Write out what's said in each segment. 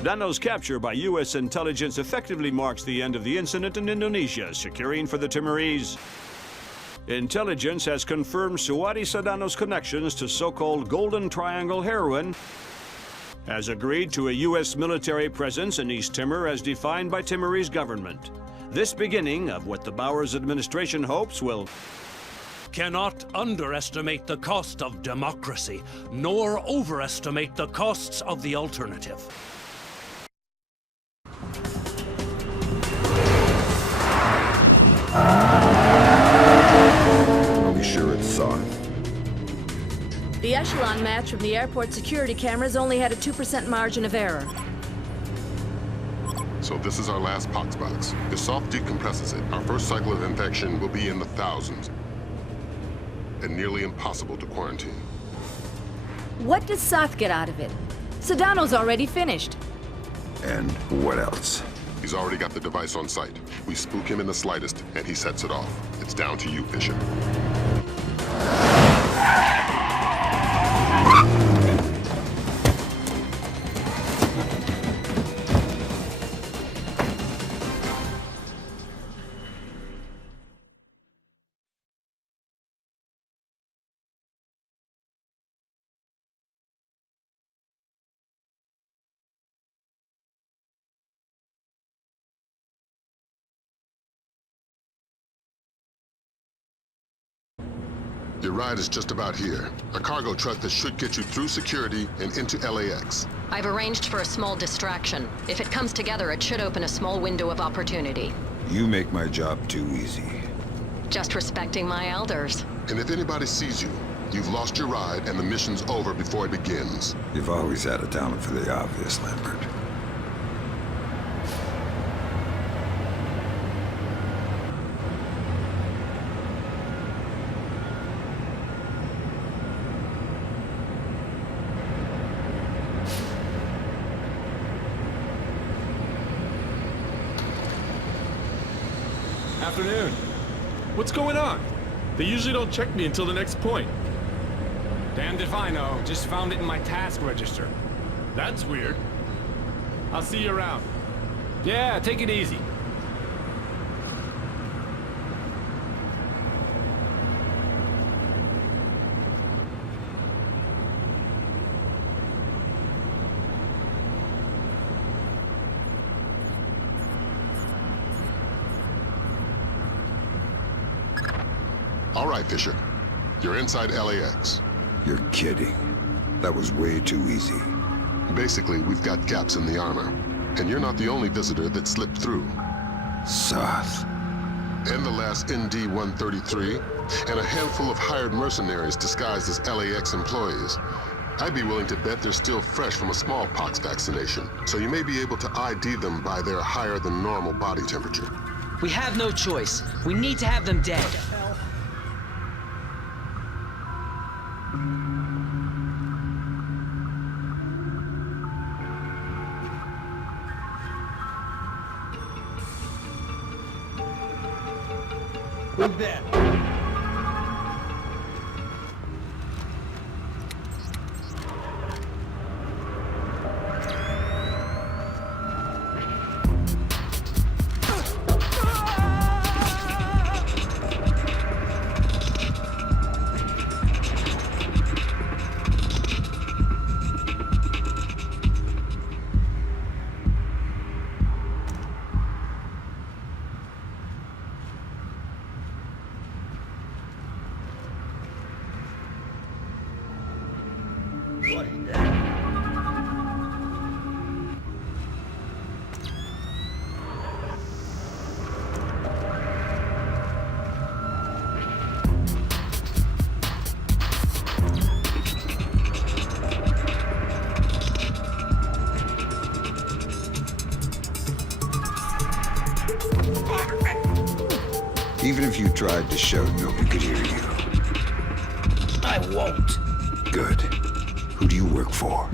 Sedano's capture by U.S. intelligence effectively marks the end of the incident in Indonesia, securing for the Timorese. Intelligence has confirmed Suwadi Sedano's connections to so-called Golden Triangle heroin, has agreed to a U.S. military presence in East Timor as defined by Timorese government. This beginning of what the Bowers administration hopes will cannot underestimate the cost of democracy, nor overestimate the costs of the alternative. Are we sure it's Son? The echelon match from the airport security cameras only had a 2% margin of error. So this is our last pox box. If soft decompresses it, our first cycle of infection will be in the thousands. And nearly impossible to quarantine. What does Soth get out of it? Sedano's already finished. And what else? He's already got the device on site. We spook him in the slightest, and he sets it off. It's down to you, Fisher. Your ride is just about here. A cargo truck that should get you through security and into LAX. I've arranged for a small distraction. If it comes together, it should open a small window of opportunity. You make my job too easy. Just respecting my elders. And if anybody sees you, you've lost your ride and the mission's over before it begins. You've always had a talent for the obvious, Lambert. Afternoon. What's going on? They usually don't check me until the next point. Damned if I know. Just found it in my task register. That's weird. I'll see you around. Yeah, take it easy. All right, Fisher. You're inside LAX. You're kidding. That was way too easy. Basically, we've got gaps in the armor. And you're not the only visitor that slipped through. Soth. And the last ND-133, and a handful of hired mercenaries disguised as LAX employees. I'd be willing to bet they're still fresh from a smallpox vaccination, so you may be able to ID them by their higher than normal body temperature. We have no choice. We need to have them dead. With that. Even if you tried to shout, nobody could hear you. I won't. Good. Who do you work for?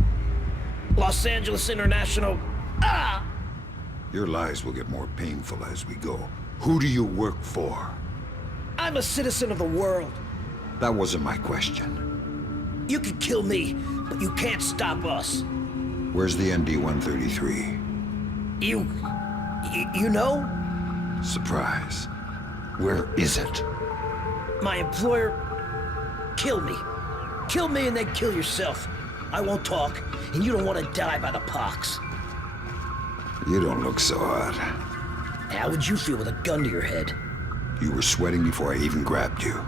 Los Angeles International. Ah! Your lies will get more painful as we go. Who do you work for? I'm a citizen of the world. That wasn't my question. You can kill me, but you can't stop us. Where's the ND-133? You know? Surprise. Where is it? My employer... Kill me. Kill me and then kill yourself. I won't talk, and you don't want to die by the pox. You don't look so hot. How would you feel with a gun to your head? You were sweating before I even grabbed you.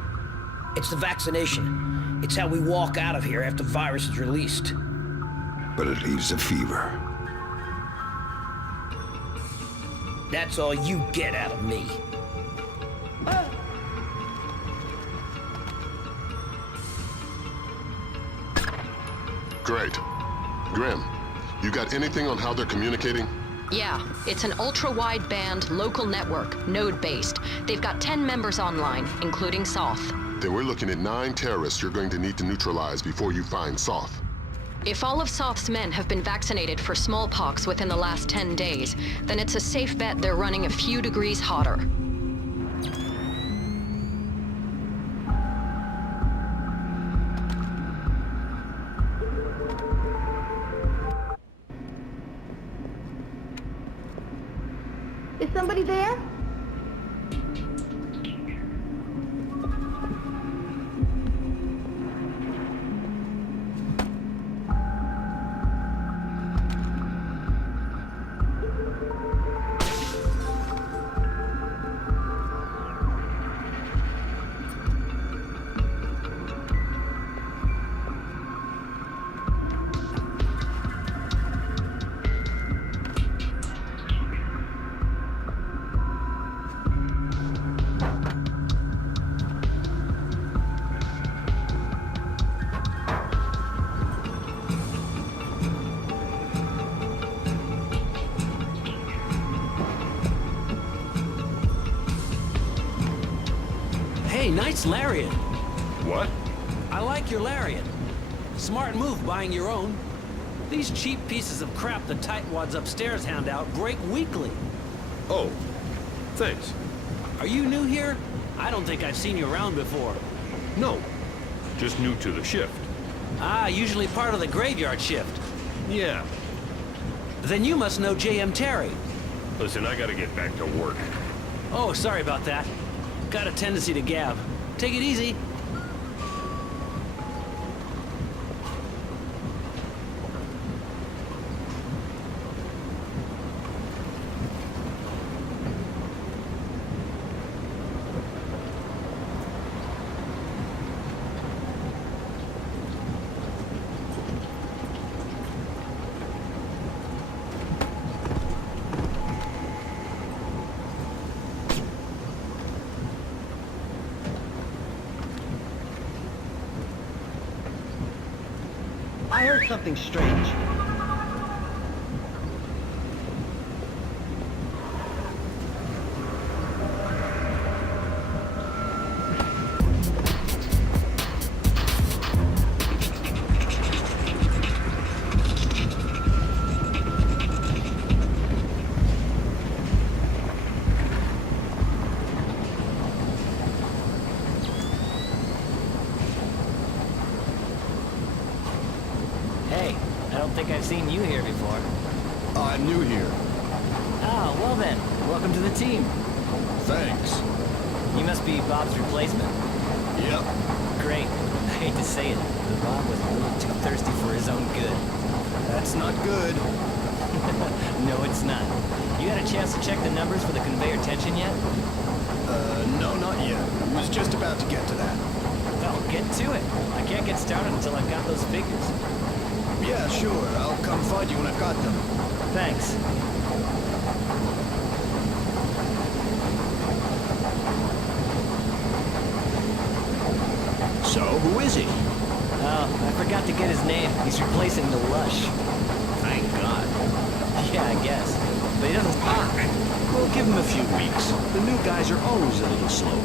It's the vaccination. It's how we walk out of here after the virus is released. But it leaves a fever. That's all you get out of me. Great. Grim, you got anything on how they're communicating? Yeah, it's an ultra-wideband local network, node-based. They've got 10 members online, including Soth. Then we're looking at 9 terrorists you're going to need to neutralize before you find Soth. If all of Soth's men have been vaccinated for smallpox within the last 10 days, then it's a safe bet they're running a few degrees hotter. Is somebody there? Hey, nice lariat. What? I like your lariat. Smart move buying your own. These cheap pieces of crap the tightwads upstairs hand out break weekly. Oh, thanks. Are you new here? I don't think I've seen you around before. No, just new to the shift. Ah, usually part of the graveyard shift. Yeah. Then you must know J.M. Terry. Listen, I gotta get back to work. Oh, sorry about that. Got a tendency to gab. Take it easy. I heard something strange. Hey, I don't think I've seen you here before. I'm new here. Oh, well then, welcome to the team. Thanks. You must be Bob's replacement. Yep. Great. I hate to say it, but Bob was a little too thirsty for his own good. That's not good. No, it's not. You had a chance to check the numbers for the conveyor tension yet? No, not yet. Was just about to get to that. Well, get to it. I can't get started until I've got those figures. Yeah, sure. I'll come find you when I've got them. Thanks. So, who is he? Oh, I forgot to get his name. He's replacing the Lush. Thank God. Yeah, I guess. But he doesn't talk. We'll give him a few weeks. The new guys are always a little slow.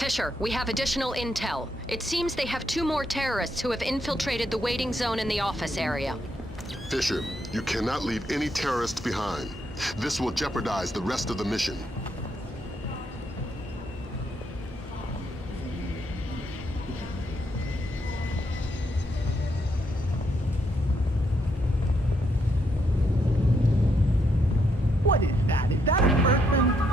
Fisher, we have additional intel. It seems they have 2 more terrorists who have infiltrated the waiting zone in the office area. Fisher, you cannot leave any terrorists behind. This will jeopardize the rest of the mission. What is that? Is that a person?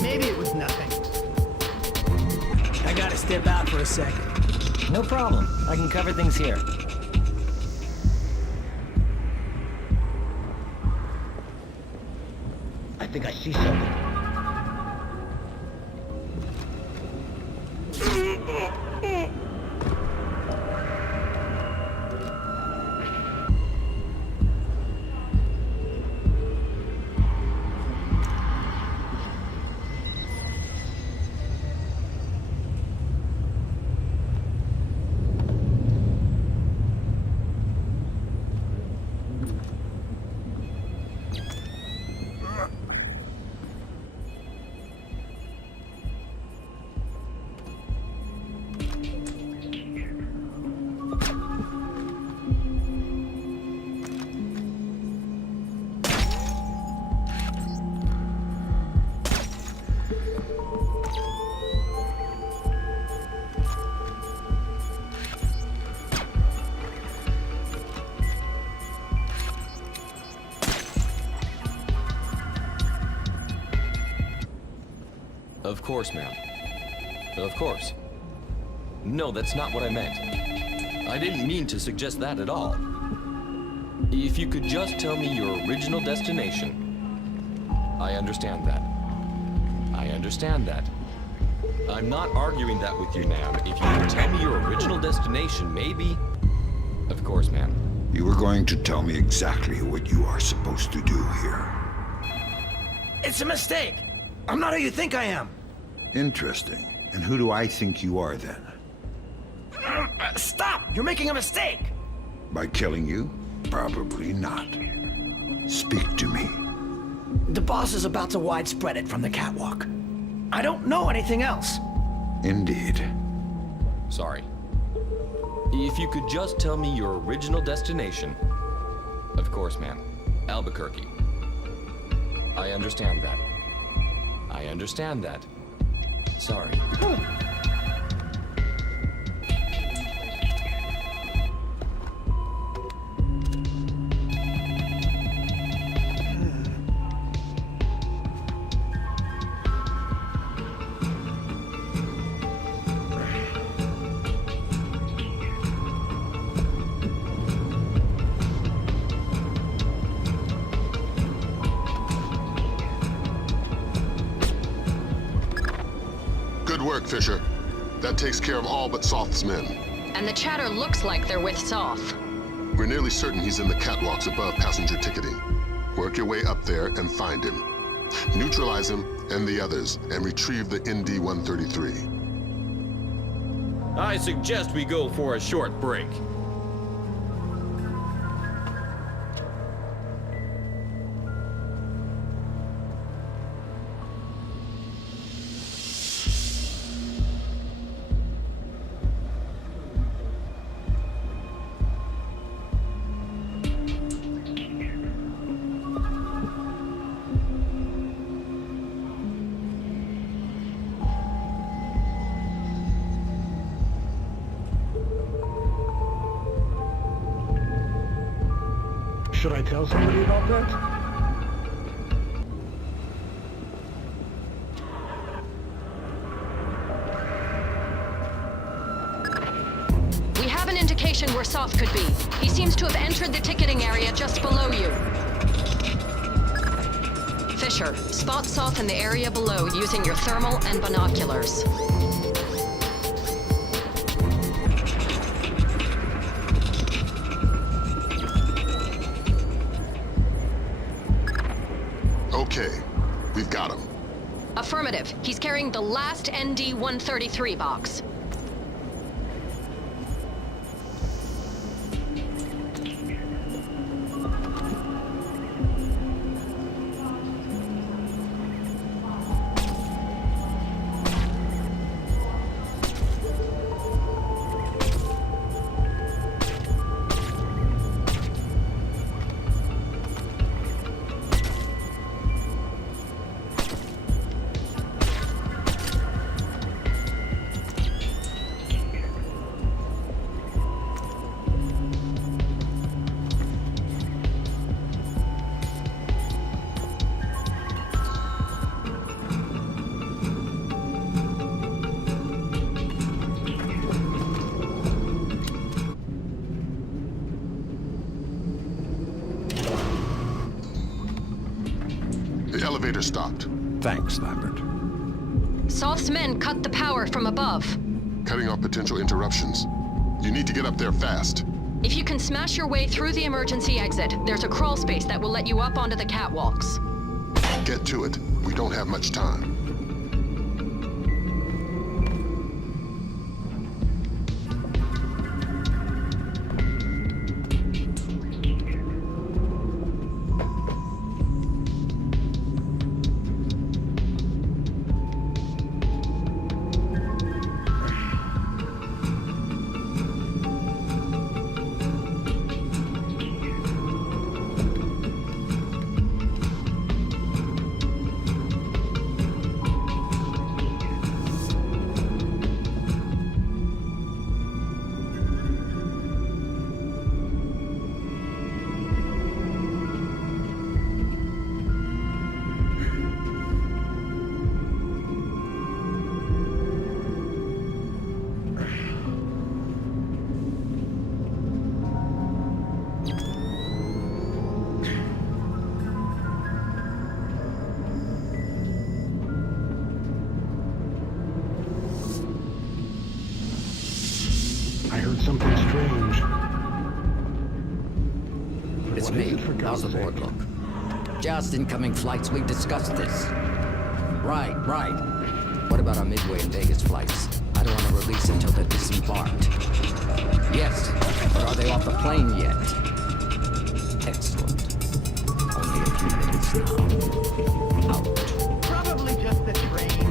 Maybe it was nothing. I gotta step out for a second. No problem. I can cover things here. I think I see something. Of course, ma'am. Of course. No, that's not what I meant. I didn't mean to suggest that at all. If you could just tell me your original destination. I understand that. I understand that. I'm not arguing that with you, ma'am. If you could tell me your original destination, maybe... Of course, ma'am. You were going to tell me exactly what you are supposed to do here. It's a mistake! I'm not who you think I am! Interesting. And who do I think you are then? Stop! You're making a mistake! By killing you? Probably not. Speak to me. The boss is about to widespread it from the catwalk. I don't know anything else. Indeed. Sorry. If you could just tell me your original destination. Of course, ma'am. Albuquerque. I understand that. I understand that. Sorry. Good work, Fisher. That takes care of all but Soth's men. And the chatter looks like they're with Soth. We're nearly certain he's in the catwalks above passenger ticketing. Work your way up there and find him. Neutralize him and the others, and retrieve the ND-133. I suggest we go for a short break. Should I tell somebody about that? We have an indication where Soth could be. He seems to have entered the ticketing area just below you. Fisher, spot Soth in the area below using your thermal and binoculars. Affirmative. He's carrying the last ND-133 box. The elevator stopped. Thanks, Lambert. Soth's men cut the power from above. Cutting off potential interruptions. You need to get up there fast. If you can smash your way through the emergency exit, there's a crawl space that will let you up onto the catwalks. Get to it. We don't have much time. I heard something strange. It's What is me. it, for How's the God's board sake? look? Just incoming flights. We've discussed this. Right. What about our Midway and Vegas flights? I don't want to release until they're disembarked. Yes, but are they off the plane yet? Excellent. Only a few minutes now. Out. Probably just the train.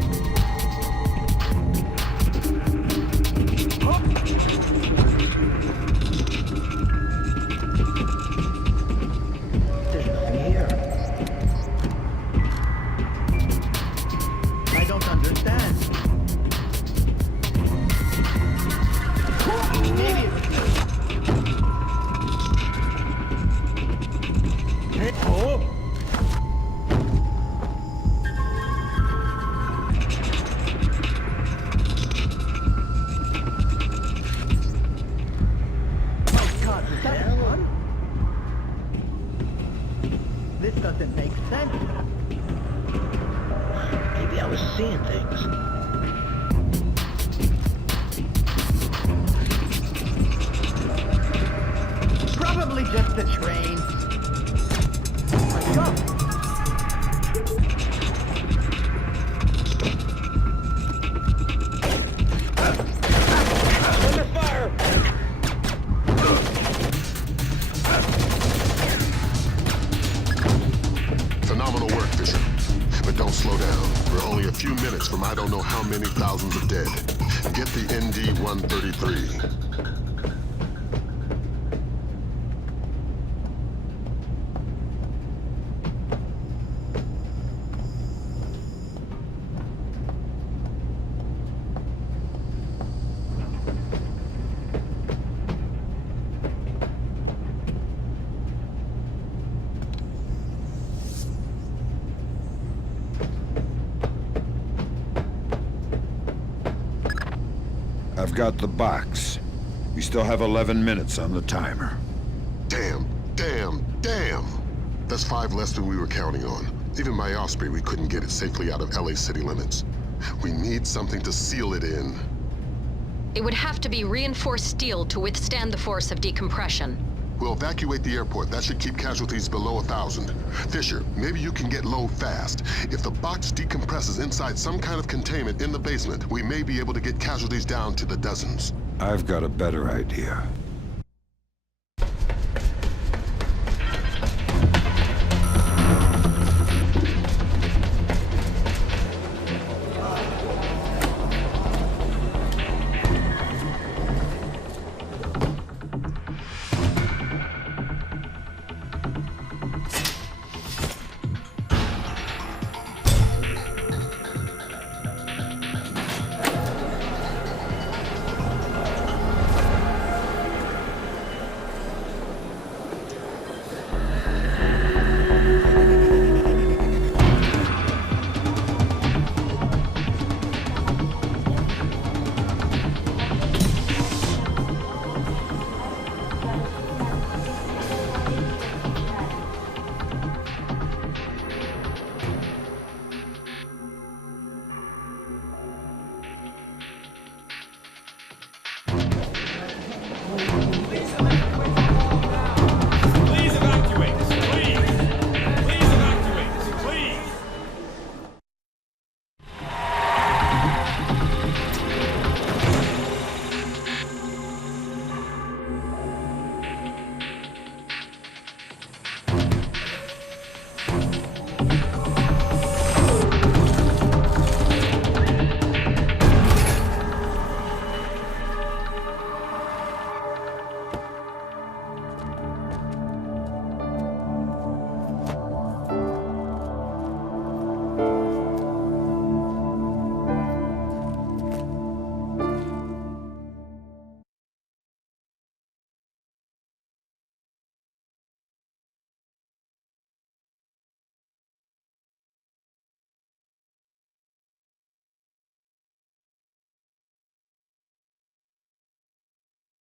There's nothing here. I don't understand. Maybe it was Hey, oh! Oh God, is that one? This doesn't make sense. Maybe I was seeing things. Probably just the train. Let's go. Under fire! Phenomenal work, Fisher. But don't slow down. We're only a few minutes from I don't know how many thousands of dead. Get the ND-133. I've got the box. We still have 11 minutes on the timer. Damn. That's 5 less than we were counting on. Even my Osprey, we couldn't get it safely out of LA city limits. We need something to seal it in. It would have to be reinforced steel to withstand the force of decompression. We'll evacuate the airport. That should keep casualties below 1,000. Fisher, maybe you can get low fast. If the box decompresses inside some kind of containment in the basement, we may be able to get casualties down to the dozens. I've got a better idea.